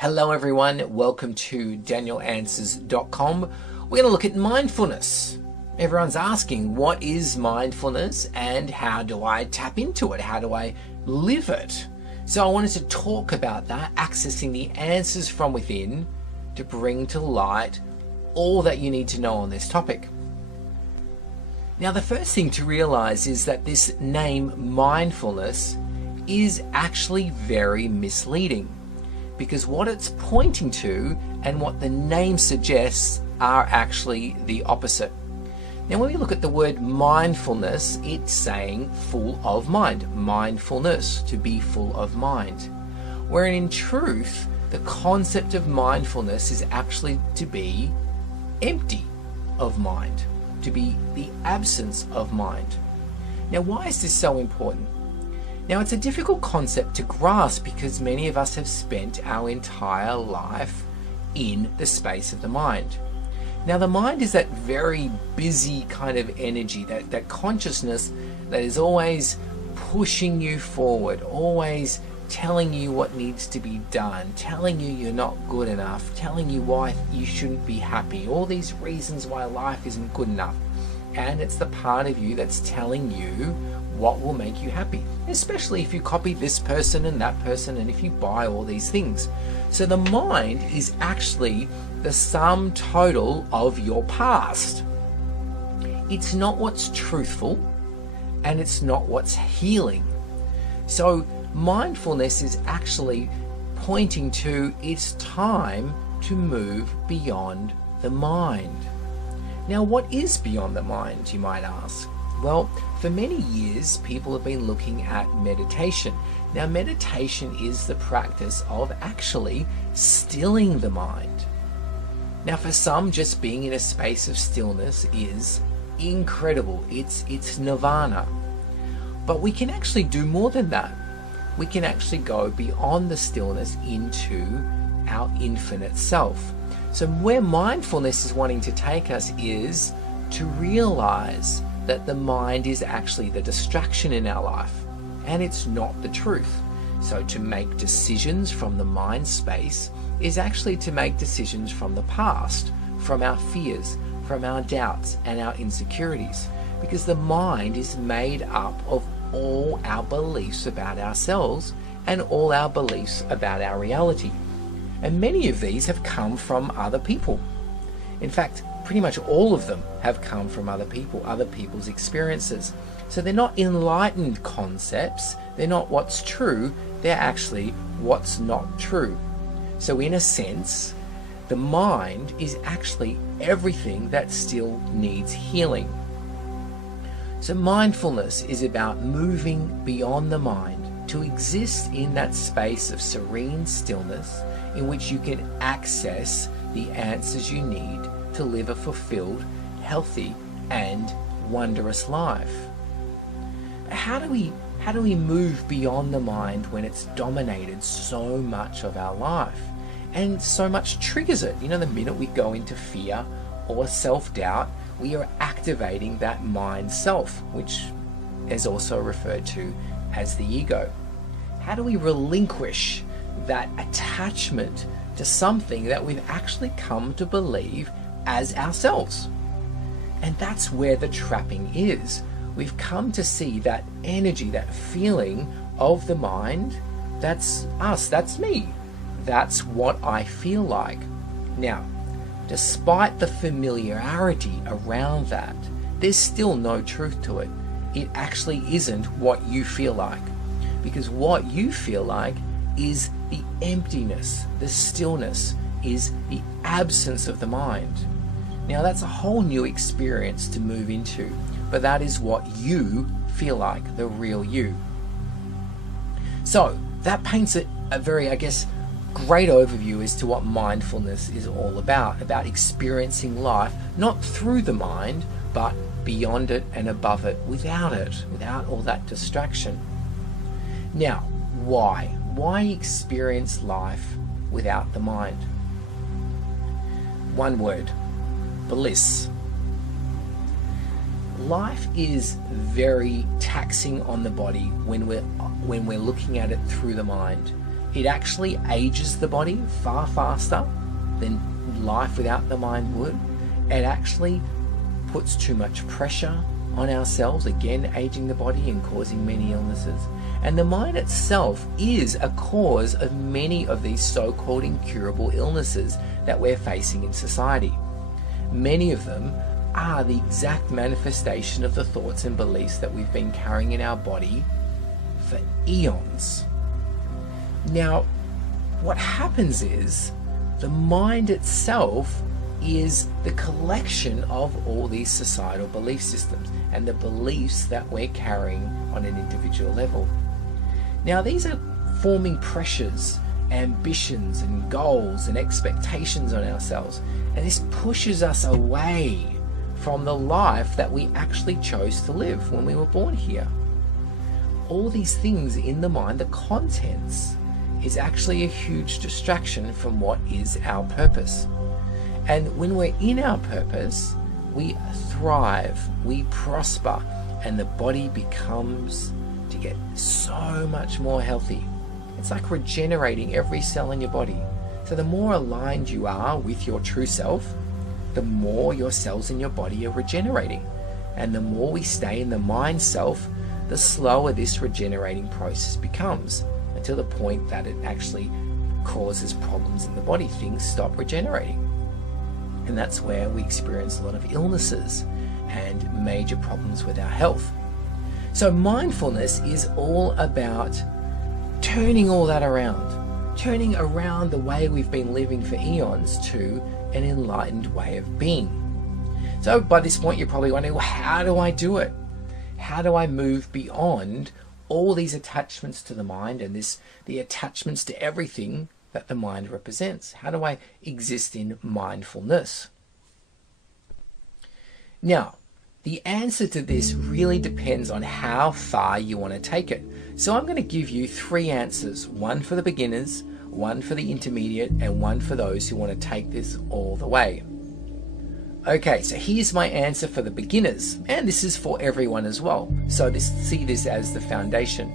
Hello everyone, welcome to danielanswers.com. We're going to look at mindfulness. Everyone's asking, what is mindfulness and how do I tap into it? How do I live it? So I wanted to talk about that, accessing the answers from within to bring to light all that you need to know on this topic. Now, the first thing to realize is that this name mindfulness is actually very misleading, because what it's pointing to and what the name suggests are actually the opposite. Now, when we look at the word mindfulness, it's saying full of mind, mindfulness, to be full of mind. Wherein in truth, the concept of mindfulness is actually to be empty of mind, to be the absence of mind. Now, why is this so important? Now, it's a difficult concept to grasp because many of us have spent our entire life in the space of the mind. Now, the mind is that very busy kind of energy, that consciousness that is always pushing you forward, always telling you what needs to be done, telling you you're not good enough, telling you why you shouldn't be happy, all these reasons why life isn't good enough. And it's the part of you that's telling you what will make you happy, especially if you copy this person and that person and if you buy all these things. So the mind is actually the sum total of your past. It's not what's truthful and it's not what's healing. So mindfulness is actually pointing to it's time to move beyond the mind. Now, what is beyond the mind, you might ask? Well, for many years, people have been looking at meditation. Now, meditation is the practice of actually stilling the mind. Now, for some, just being in a space of stillness is incredible. It's nirvana. But we can actually do more than that. We can actually go beyond the stillness into our infinite self. So where mindfulness is wanting to take us is to realize that the mind is actually the distraction in our life and it's not the truth. So to make decisions from the mind space is actually to make decisions from the past, from our fears, from our doubts and our insecurities, because the mind is made up of all our beliefs about ourselves and all our beliefs about our reality. And many of these have come from other people. In fact, pretty much all of them have come from other people, other people's experiences. So they're not enlightened concepts, they're not what's true, they're actually what's not true. So in a sense, the mind is actually everything that still needs healing. So mindfulness is about moving beyond the mind to exist in that space of serene stillness in which you can access the answers you need to live a fulfilled, healthy, and wondrous life. How do we move beyond the mind when it's dominated so much of our life and so much triggers it? You know, the minute we go into fear or self-doubt, we are activating that mind self, which is also referred to as the ego. How do we relinquish that attachment to something that we've actually come to believe as ourselves? And that's where the trapping is. We've come to see that energy, that feeling of the mind, that's us, that's me. That's what I feel like. Now, despite the familiarity around that, there's still no truth to it. It actually isn't what you feel like, because what you feel like is the emptiness, the stillness, is the absence of the mind. Now, that's a whole new experience to move into, but that is what you feel like, the real you. So that paints a very, great overview as to what mindfulness is all about experiencing life, not through the mind, but beyond it and above it, without all that distraction. Now, why? Why experience life without the mind? One word: bliss. Life is very taxing on the body when we're looking at it through the mind. It actually ages the body far faster than life without the mind would. It actually puts too much pressure on ourselves, again aging the body and causing many illnesses. And the mind itself is a cause of many of these so-called incurable illnesses that we're facing in society. Many of them are the exact manifestation of the thoughts and beliefs that we've been carrying in our body for eons. Now, what happens is the mind itself is the collection of all these societal belief systems and the beliefs that we're carrying on an individual level. Now, these are forming pressures, ambitions and goals and expectations on ourselves, and this pushes us away from the life that we actually chose to live when we were born here. All these things in the mind, the contents, is actually a huge distraction from what is our purpose. And when we're in our purpose, we thrive, we prosper, and the body becomes to get so much more healthy. It's like regenerating every cell in your body. So the more aligned you are with your true self, the more your cells in your body are regenerating. And the more we stay in the mind self, the slower this regenerating process becomes, until the point that it actually causes problems in the body. Things stop regenerating. And that's where we experience a lot of illnesses and major problems with our health. So mindfulness is all about turning all that around, turning around the way we've been living for eons to an enlightened way of being. So by this point, you're probably wondering, well, how do I do it? How do I move beyond all these attachments to the mind and the attachments to everything that the mind represents? How do I exist in mindfulness? Now, the answer to this really depends on how far you want to take it. So I'm going to give you 3 answers, one for the beginners, one for the intermediate, and one for those who want to take this all the way. Okay, so here's my answer for the beginners, and this is for everyone as well. So see this as the foundation.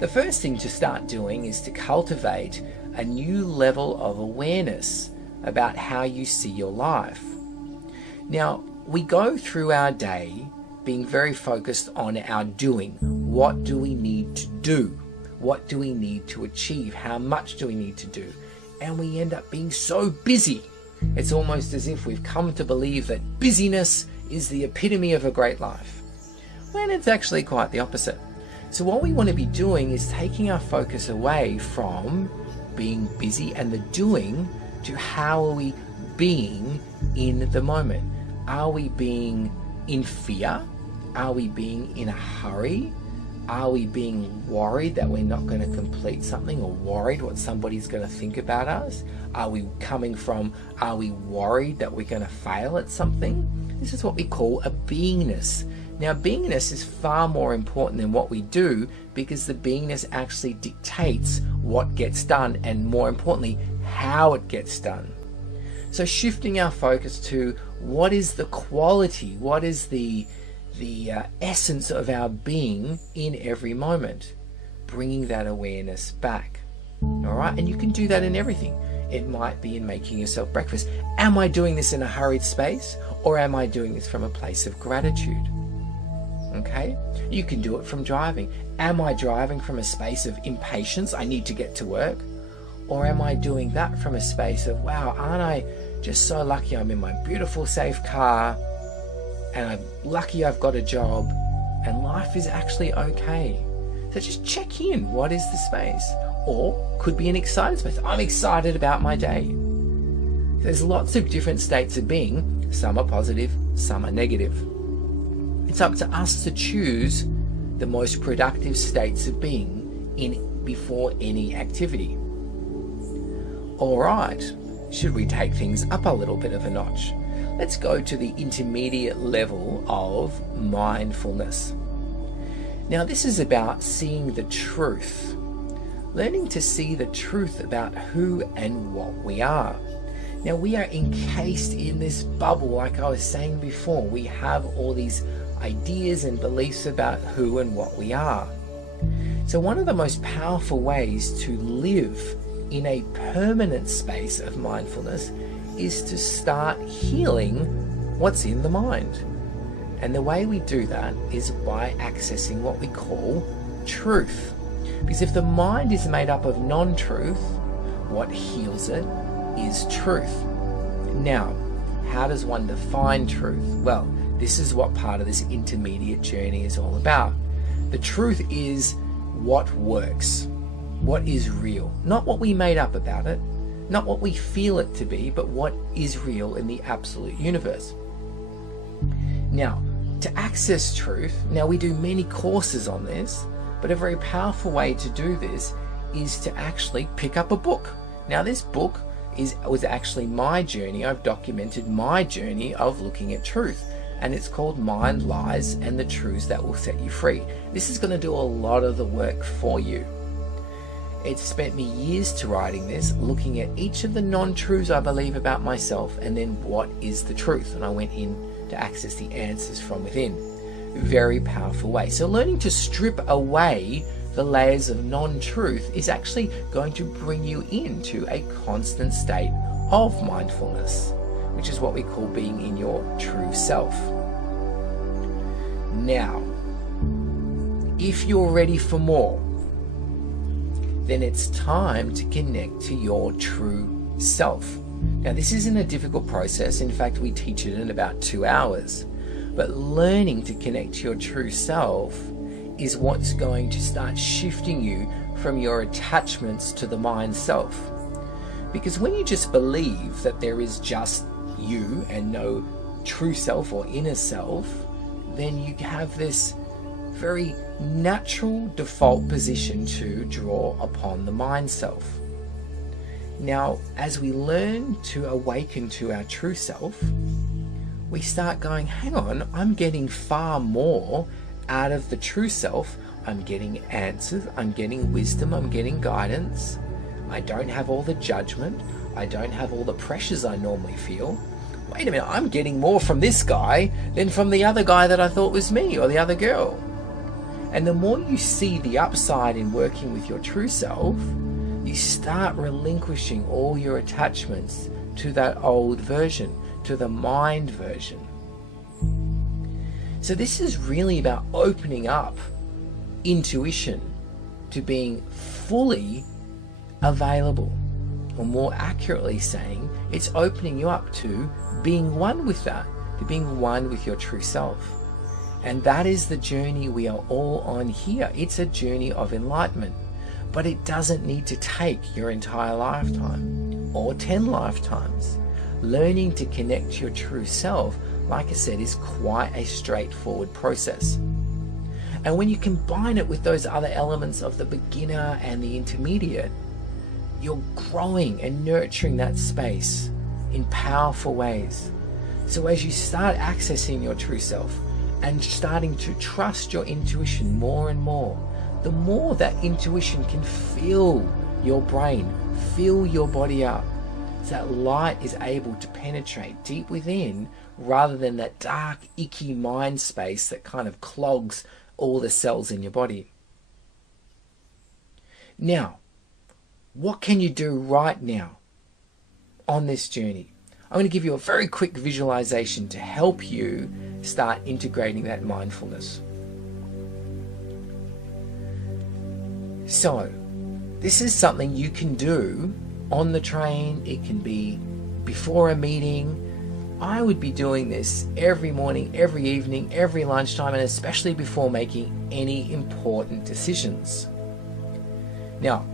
The first thing to start doing is to cultivate a new level of awareness about how you see your life. Now, we go through our day being very focused on our doing. What do we need to do? What do we need to achieve? How much do we need to do? And we end up being so busy. It's almost as if we've come to believe that busyness is the epitome of a great life, when it's actually quite the opposite. So what we want to be doing is taking our focus away from being busy and the doing to how are we being in the moment. Are we being in fear? Are we being in a hurry? Are we being worried that we're not going to complete something, or worried what somebody's going to think about us? Are we worried that we're going to fail at something? This is what we call a beingness. Now, beingness is far more important than what we do, because the beingness actually dictates what gets done, and more importantly, how it gets done. So shifting our focus to what is the quality, what is the essence of our being in every moment, bringing that awareness back. All right, and you can do that in everything. It might be in making yourself breakfast. Am I doing this in a hurried space, or am I doing this from a place of gratitude? Okay, you can do it from driving. Am I driving from a space of impatience, I need to get to work? Or am I doing that from a space of, wow, aren't I just so lucky I'm in my beautiful, safe car, and I'm lucky I've got a job, and life is actually okay. So just check in, what is the space? Or could be an excited space. I'm excited about my day. There's lots of different states of being. Some are positive, some are negative. It's up to us to choose the most productive states of being before any activity. All right, should we take things up a little bit of a notch? Let's go to the intermediate level of mindfulness. Now, this is about seeing the truth, learning to see the truth about who and what we are. Now, we are encased in this bubble, like I was saying before. We have all these ideas and beliefs about who and what we are. So one of the most powerful ways to live in a permanent space of mindfulness is to start healing what's in the mind. And the way we do that is by accessing what we call truth. Because if the mind is made up of non-truth, what heals it is truth. Now, how does one define truth? Well, this is what part of this intermediate journey is all about. The truth is what works, what is real, not what we made up about it, not what we feel it to be, but what is real in the absolute universe. Now, to access truth, now we do many courses on this, but a very powerful way to do this is to actually pick up a book. Now, this book was actually my journey. I've documented my journey of looking at truth, and it's called Mind, Lies, and the Truths That Will Set You Free. This is going to do a lot of the work for you. It spent me years to writing this, looking at each of the non-truths I believe about myself, and then what is the truth. And I went in to access the answers from within. Very powerful way. So learning to strip away the layers of non-truth is actually going to bring you into a constant state of mindfulness, which is what we call being in your true self. Now, if you're ready for more, then it's time to connect to your true self. Now, this isn't a difficult process. In fact, we teach it in about 2 hours. But learning to connect to your true self is what's going to start shifting you from your attachments to the mind self. Because when you just believe that there is just you and no true self or inner self, then you have this very natural default position to draw upon the mind self. Now, as we learn to awaken to our true self, we start going, hang on, I'm getting far more out of the true self. I'm getting answers, I'm getting wisdom, I'm getting guidance. I don't have all the judgment. I don't have all the pressures I normally feel. Wait a minute, I'm getting more from this guy than from the other guy that I thought was me, or the other girl. And the more you see the upside in working with your true self, you start relinquishing all your attachments to that old version, to the mind version. So this is really about opening up intuition to being fully available, or more accurately saying, it's opening you up to being one with that, to being one with your true self. And that is the journey we are all on here. It's a journey of enlightenment, but it doesn't need to take your entire lifetime or 10 lifetimes. Learning to connect to your true self, like I said, is quite a straightforward process. And when you combine it with those other elements of the beginner and the intermediate, you're growing and nurturing that space in powerful ways. So as you start accessing your true self and starting to trust your intuition more and more, the more that intuition can fill your brain, fill your body up, so that light is able to penetrate deep within, rather than that dark, icky mind space that kind of clogs all the cells in your body. Now, what can you do right now on this journey? I'm going to give you a very quick visualization to help you start integrating that mindfulness. So, this is something you can do on the train. It can be before a meeting. I would be doing this every morning, every evening, every lunchtime, and especially before making any important decisions. Now,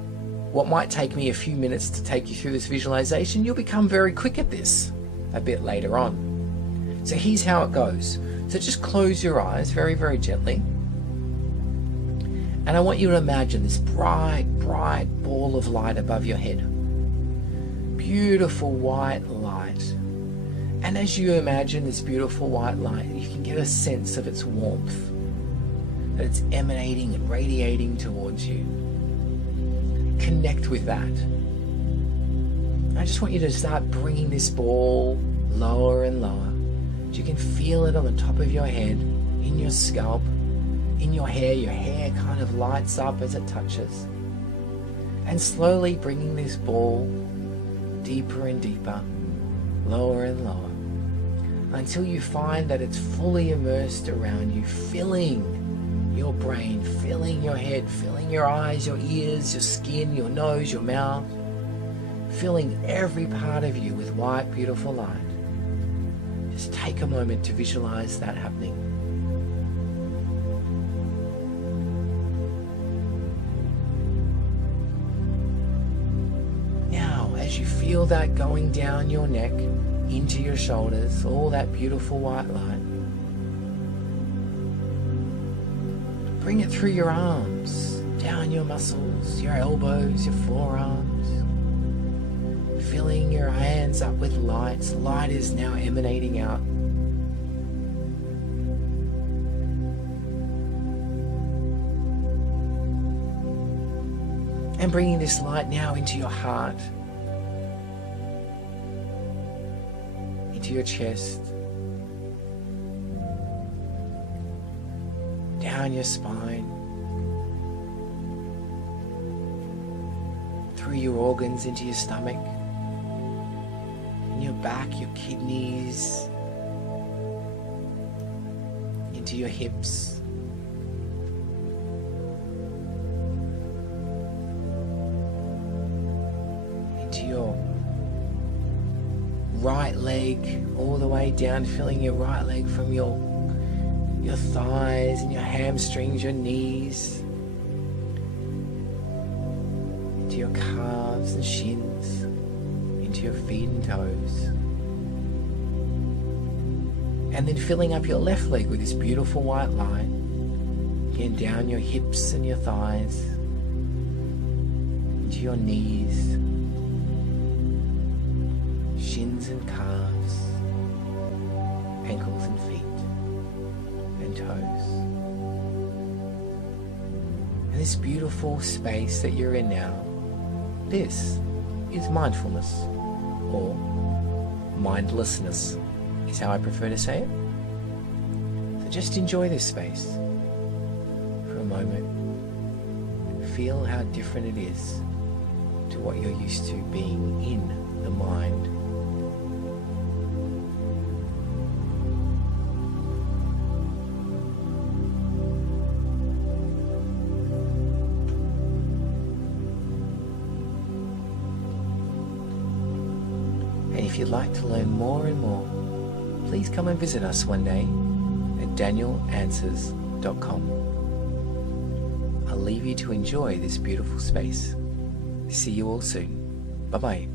what might take me a few minutes to take you through this visualization, you'll become very quick at this a bit later on. So here's how it goes. So just close your eyes very, very gently. And I want you to imagine this bright, bright ball of light above your head. Beautiful white light. And as you imagine this beautiful white light, you can get a sense of its warmth, that it's emanating and radiating towards you. Connect with that. I just want you to start bringing this ball lower and lower. You can feel it on the top of your head, in your scalp, in your hair kind of lights up as it touches. And slowly bringing this ball deeper and deeper, lower and lower, until you find that it's fully immersed around you, filling your brain, filling your head, filling your eyes, your ears, your skin, your nose, your mouth, filling every part of you with white, beautiful light. Just take a moment to visualize that happening. Now, as you feel that going down your neck, into your shoulders, all that beautiful white light, bring it through your arms, down your muscles, your elbows, your forearms, filling your hands up with light. Light is now emanating out. And bringing this light now into your heart, into your chest, down your spine, through your organs into your stomach, in your back, your kidneys, into your hips, into your right leg, all the way down, filling your right leg from your thighs and your hamstrings, your knees, into your calves and shins, into your feet and toes, and then filling up your left leg with this beautiful white light, again down your hips and your thighs, into your knees, shins and calves, ankles and feet and toes. And this beautiful space that you're in now, this is mindfulness, or mindlessness is how I prefer to say it. So just enjoy this space for a moment. Feel how different it is to what you're used to being in the mind. And if you'd like to learn more and more, please come and visit us one day at danielanswers.com. I'll leave you to enjoy this beautiful space. See you all soon. Bye-bye.